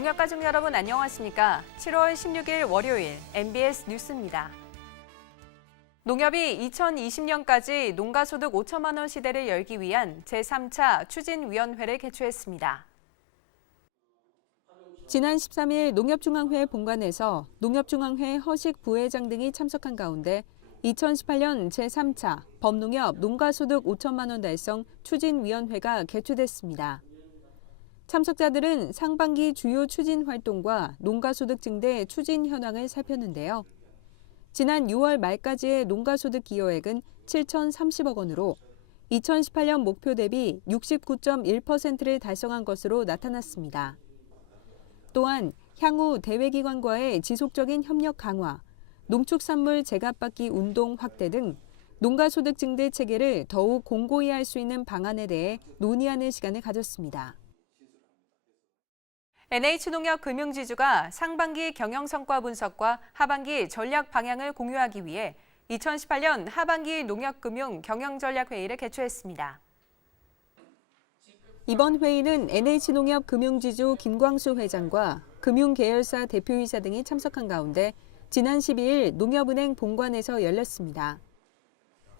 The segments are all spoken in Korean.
농협 가족 여러분 안녕하십니까? 7월 16일 월요일 MBS 뉴스입니다. 농협이 2020년까지 농가소득 5천만 원 시대를 열기 위한 제3차 추진위원회를 개최했습니다. 지난 13일 농협중앙회 본관에서 농협중앙회 허식 부회장 등이 참석한 가운데 2018년 제3차 범농협 농가소득 5천만 원 달성 추진위원회가 개최됐습니다. 참석자들은 상반기 주요 추진 활동과 농가소득 증대 추진 현황을 살폈는데요. 지난 6월 말까지의 농가소득 기여액은 7,030억 원으로 2018년 목표 대비 69.1%를 달성한 것으로 나타났습니다. 또한 향후 대외기관과의 지속적인 협력 강화, 농축산물 제값받기 운동 확대 등 농가소득 증대 체계를 더욱 공고히 할 수 있는 방안에 대해 논의하는 시간을 가졌습니다. NH농협 금융지주가 상반기 경영성과 분석과 하반기 전략 방향을 공유하기 위해 2018년 하반기 농협금융 경영전략회의를 개최했습니다. 이번 회의는 NH농협 금융지주 김광수 회장과 금융계열사 대표이사 등이 참석한 가운데 지난 12일 농협은행 본관에서 열렸습니다.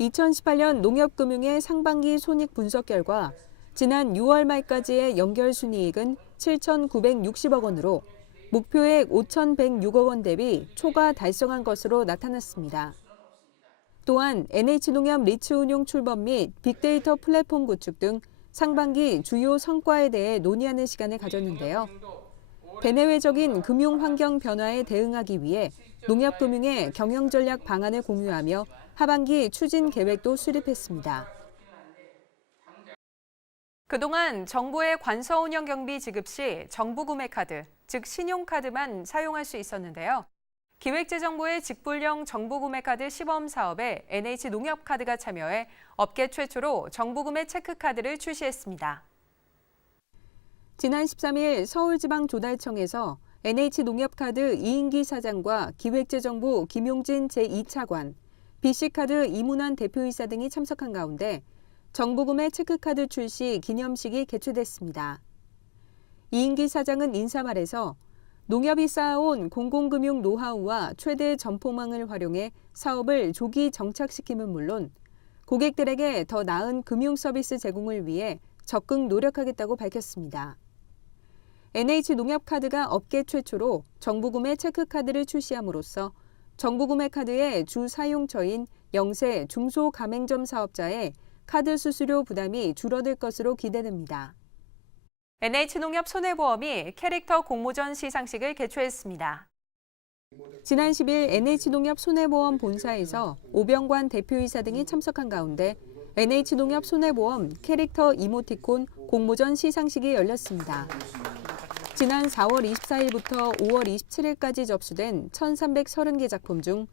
2018년 농협금융의 상반기 손익 분석 결과 지난 6월 말까지의 연결순이익은 7,960억 원으로 목표액 5,106억 원 대비 초과 달성한 것으로 나타났습니다. 또한 NH농협 리츠 운용 출범 및 빅데이터 플랫폼 구축 등 상반기 주요 성과에 대해 논의하는 시간을 가졌는데요. 대내외적인 금융 환경 변화에 대응하기 위해 농협금융의 경영전략 방안을 공유하며 하반기 추진 계획도 수립했습니다. 그동안 정부의 관서 운영 경비 지급 시 정부 구매 카드, 즉 신용카드만 사용할 수 있었는데요. 기획재정부의 직불형 정부 구매 카드 시범 사업에 NH농협카드가 참여해 업계 최초로 정부 구매 체크카드를 출시했습니다. 지난 13일 서울지방조달청에서 NH농협카드 이인기 사장과 기획재정부 김용진 제2차관, BC카드 이문환 대표이사 등이 참석한 가운데 정부구매 체크카드 출시 기념식이 개최됐습니다. 이인기 사장은 인사말에서 농협이 쌓아온 공공금융 노하우와 최대 점포망을 활용해 사업을 조기 정착시킴은 물론 고객들에게 더 나은 금융 서비스 제공을 위해 적극 노력하겠다고 밝혔습니다. NH농협카드가 업계 최초로 정부구매 체크카드를 출시함으로써 정부구매 카드의 주 사용처인 영세 중소가맹점 사업자의 카드 수수료 부담이 줄어들 것으로 기대됩니다. NH농협 손해보험이 캐릭터 공모전 시상식을 개최했습니다. 지난 10일 NH농협 손해보험 본사에서 오병관 대표이사 등이 참석한 가운데 NH농협 손해보험 캐릭터 이모티콘 공모전 시상식이 열렸습니다. 지난 4월 24일부터 5월 27일까지 접수된 1,330개 작품 중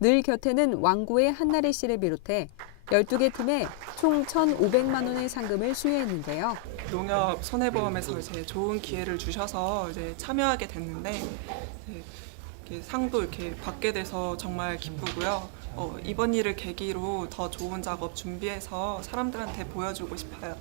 늘 곁에는 왕구의 한나래 씨를 비롯해 12개 팀에 총 1,500만 원의 상금을 수여했는데요. 농협 손해보험에서 이제 좋은 기회를 주셔서 이제 참여하게 됐는데 이렇게 상도 이렇게 받게 돼서 정말 기쁘고요. 이번 일을 계기로 더 좋은 작업 준비해서 사람들한테 보여주고 싶어요.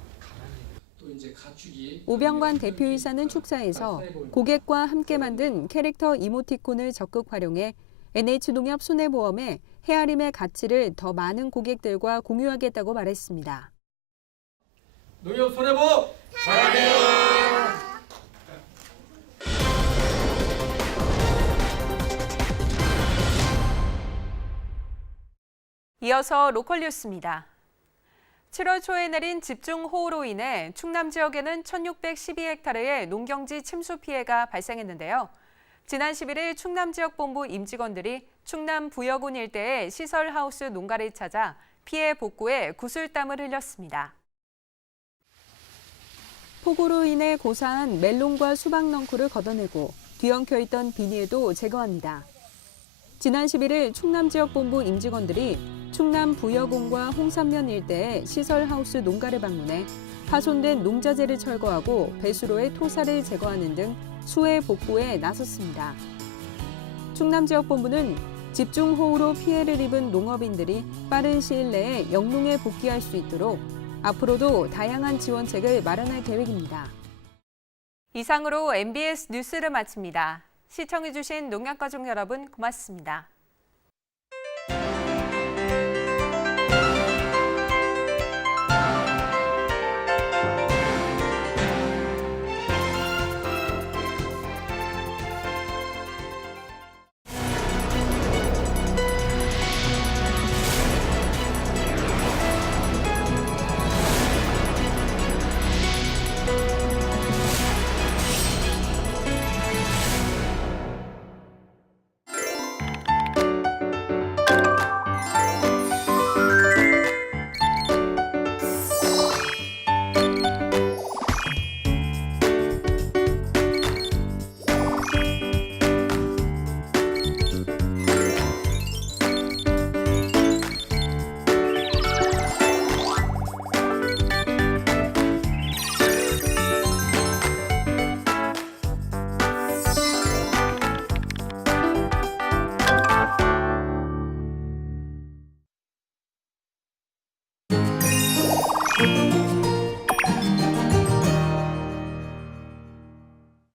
오병관 대표이사는 축사에서 고객과 함께 만든 캐릭터 이모티콘을 적극 활용해 NH농협 손해보험의 헤아림의 가치를 더 많은 고객들과 공유하겠다고 말했습니다. 농협 손해보험 사랑해요. 이어서 로컬 뉴스입니다. 7월 초에 내린 집중호우로 인해 충남 지역에는 1,612헥타르의 농경지 침수 피해가 발생했는데요. 지난 11일 충남지역본부 임직원들이 충남 부여군 일대의 시설하우스 농가를 찾아 피해 복구에 구슬땀을 흘렸습니다. 폭우로 인해 고사한 멜론과 수박 넝쿨을 걷어내고 뒤엉켜 있던 비닐도 제거합니다. 지난 11일 충남지역본부 임직원들이 충남 부여군과 홍산면 일대의 시설하우스 농가를 방문해 파손된 농자재를 철거하고 배수로의 토사를 제거하는 등 수해 복구에 나섰습니다. 충남지역본부는 집중호우로 피해를 입은 농업인들이 빠른 시일 내에 영농에 복귀할 수 있도록 앞으로도 다양한 지원책을 마련할 계획입니다. 이상으로 MBS 뉴스를 마칩니다. 시청해주신 농약가족 여러분 고맙습니다.